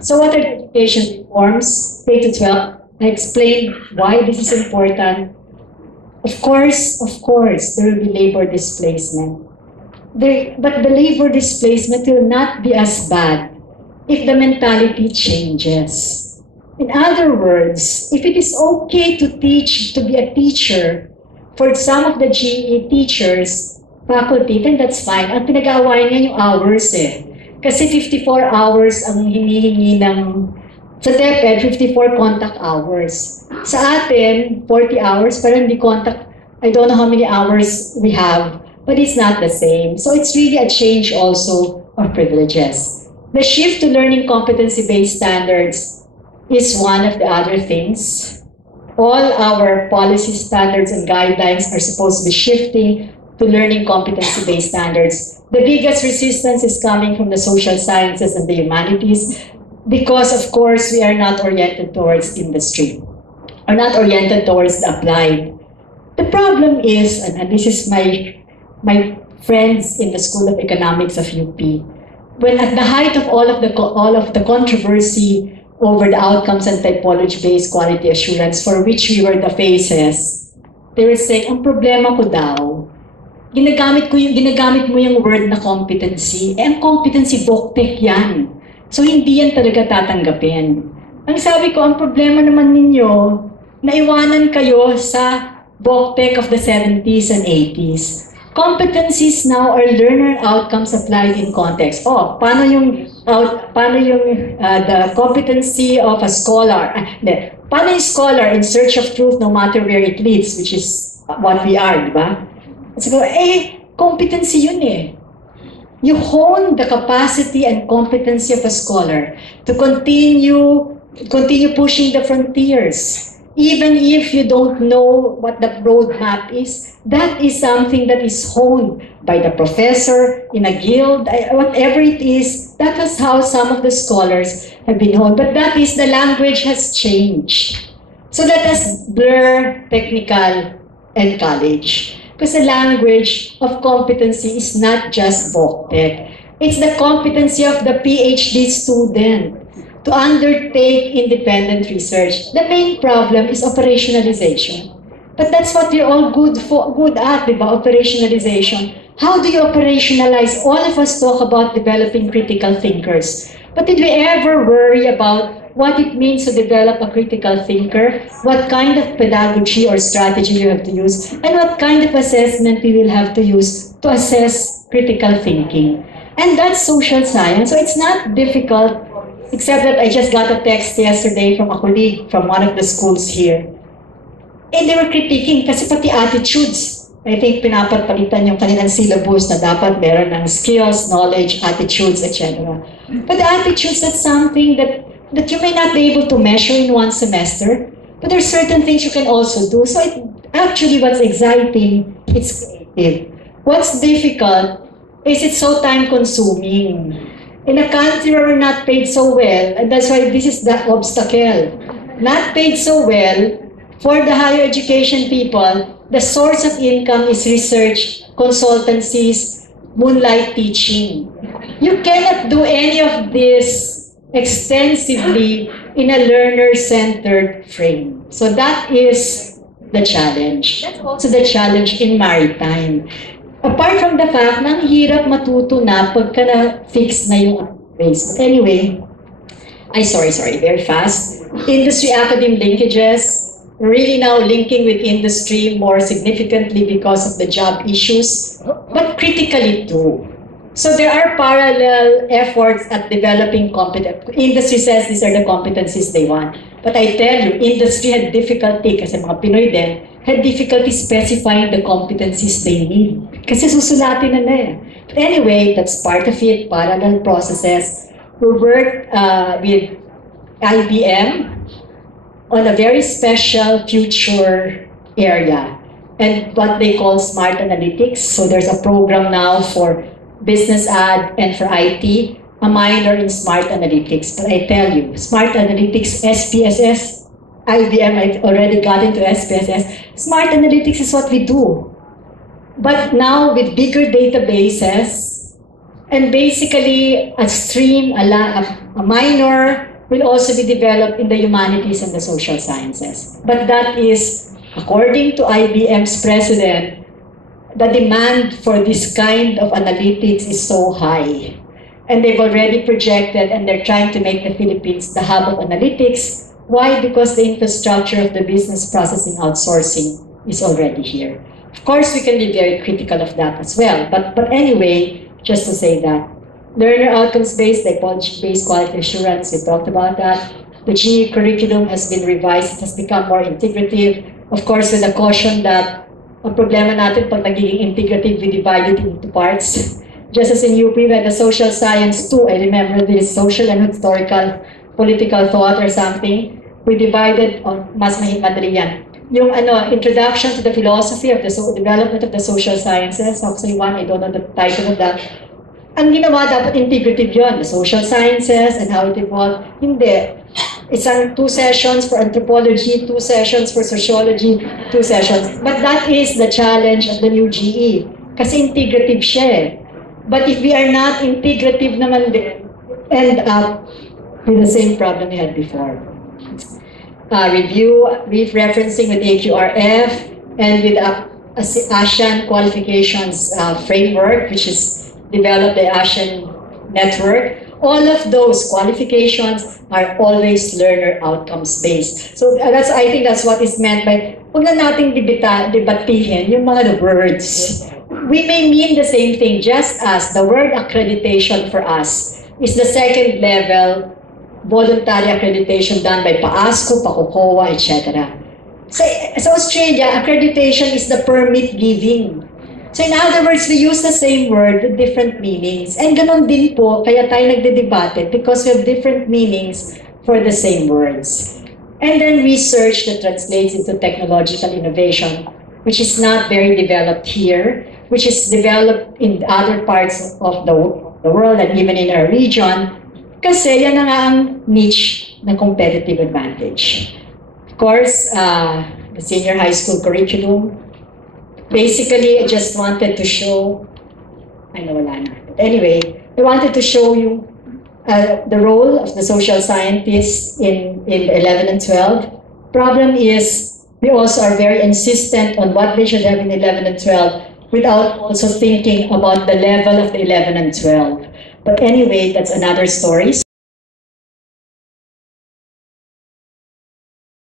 So what are the education reforms? K to 12. I explained why this is important. Of course, there will be labor displacement. But the labor displacement will not be as bad if the mentality changes. In other words, if it is okay to teach, to be a teacher, for some of the GE teachers, faculty, then that's fine. Ang pinag-aawayan niya yung hours eh. Kasi 54 hours ang hinihingi ng, sa DepEd, 54 contact hours. Sa atin, 40 hours, pero hindi contact, I don't know how many hours we have, but it's not the same. So it's really a change also of privileges. The shift to learning competency-based standards is one of the other things. All our policy standards and guidelines are supposed to be shifting to learning competency-based standards. The biggest resistance is coming from the social sciences and the humanities because, of course, we are not oriented towards industry, or not oriented towards the applied. The problem is, and this is my friends in the School of Economics of UP, when at the height of all of the controversy over the outcomes and typology-based quality assurance for which we were the faces, they were saying, ang problema ko daw, ginagamit mo yung word na competency, ang competency voctech yan. So hindi yan talaga tatanggapin. Ang sabi ko, ang problema naman ninyo, naiwanan kayo sa voctech of the 70s and 80s. Competencies now are learner outcomes applied in context. Oh, paano yung the competency of a scholar? Paano yung scholar in search of truth no matter where it leads, which is what we are, di ba? So, competency yun eh. You hone the capacity and competency of a scholar to continue pushing the frontiers. Even if you don't know what the roadmap is, that is something that is honed by the professor in a guild, whatever it is. That is how some of the scholars have been honed. But that is, the language has changed. So let us blur technical and college. Because the language of competency is not just voctech. It's the competency of the PhD student to undertake independent research. The main problem is operationalization. But that's what we're all good at, diba? Operationalization. How do you operationalize? All of us talk about developing critical thinkers. But did we ever worry about what it means to develop a critical thinker, what kind of pedagogy or strategy you have to use, and what kind of assessment we will have to use to assess critical thinking? And that's social science, so it's not difficult. Except that I just got a text yesterday from a colleague from one of the schools here. And they were critiquing kasi pati attitudes. I think pinapalitan yung kanilang syllabus na dapat meron ng skills, knowledge, attitudes, etc. But the attitudes, that's something that you may not be able to measure in one semester. But there are certain things you can also do. So actually what's exciting, it's creative. What's difficult is it's so time-consuming. In a country where we're not paid so well, and that's why this is the obstacle. Not paid so well, for the higher education people, the source of income is research, consultancies, moonlight teaching. You cannot do any of this extensively in a learner-centered frame. So that is the challenge. That's also the challenge in maritime. Apart from the fact na ang hirap matuto na pagka na-fix na yung base. But anyway, sorry, very fast. Industry-academic linkages, really now linking with industry more significantly because of the job issues, but critically too. So there are parallel efforts at developing competence. Industry says these are the competencies they want. But I tell you, industry had difficulty, kasi mga Pinoy din, had difficulty specifying the competencies they need. Kasi susulatin na eh. But anyway, that's part of it, parallel processes. We worked with IBM on a very special future area, and what they call smart analytics. So there's a program now for business ad and for IT, a minor in smart analytics. But I tell you, smart analytics, SPSS, IBM, I already got into SPSS. Smart analytics is what we do. But now with bigger databases, and basically a stream, a minor will also be developed in the humanities and the social sciences. But that is, according to IBM's president, the demand for this kind of analytics is so high. And they've already projected, and they're trying to make the Philippines the hub of analytics. Why? Because the infrastructure of the business processing outsourcing is already here. Of course, we can be very critical of that as well. But anyway, just to say that, learner outcomes-based, technology-based quality assurance, we talked about that. The GE curriculum has been revised, it has become more integrative. Of course, with the caution that ang problema natin pag nagiging integrative, we divide it into parts. Just as in UP, we had the social science too. I remember this social and historical political thought or something. We divided on mas madali yan. Yung introduction to the philosophy of the development of the social sciences, actually one, I don't know the title of that. Ang ginawa dapat integrative yun, the social sciences and how it evolved. Hindi. It's 2 sessions for anthropology, 2 sessions for sociology, 2 sessions. But that is the challenge of the new GE. Kasi integrative siya eh. But if we are not integrative naman din, end up with the same problem we had before. Review, referencing with AQRF, and with ASEAN qualifications framework, which is developed by ASEAN network. All of those qualifications are always learner outcomes based. So I think that's what is meant by, huwag na nating debatihin yung mga words. We may mean the same thing, just as the word accreditation for us is the second level voluntary accreditation done by PAASCO, PACOCOA, etc. So Australia, accreditation is the permit giving. So in other words, we use the same word with different meanings. And ganon din po, kaya tayo nagdedebate because we have different meanings for the same words. And then research that translates into technological innovation, which is not very developed here, which is developed in other parts of the world and even in our region, kasi yan na nga ang niche na competitive advantage. Of course, the senior high school curriculum, basically, I just wanted to show, I know wala na. But anyway, I wanted to show you the role of the social scientists in 11 and 12. Problem is, we also are very insistent on what they should have in 11 and 12 without also thinking about the level of the 11 and 12. But anyway, that's another story.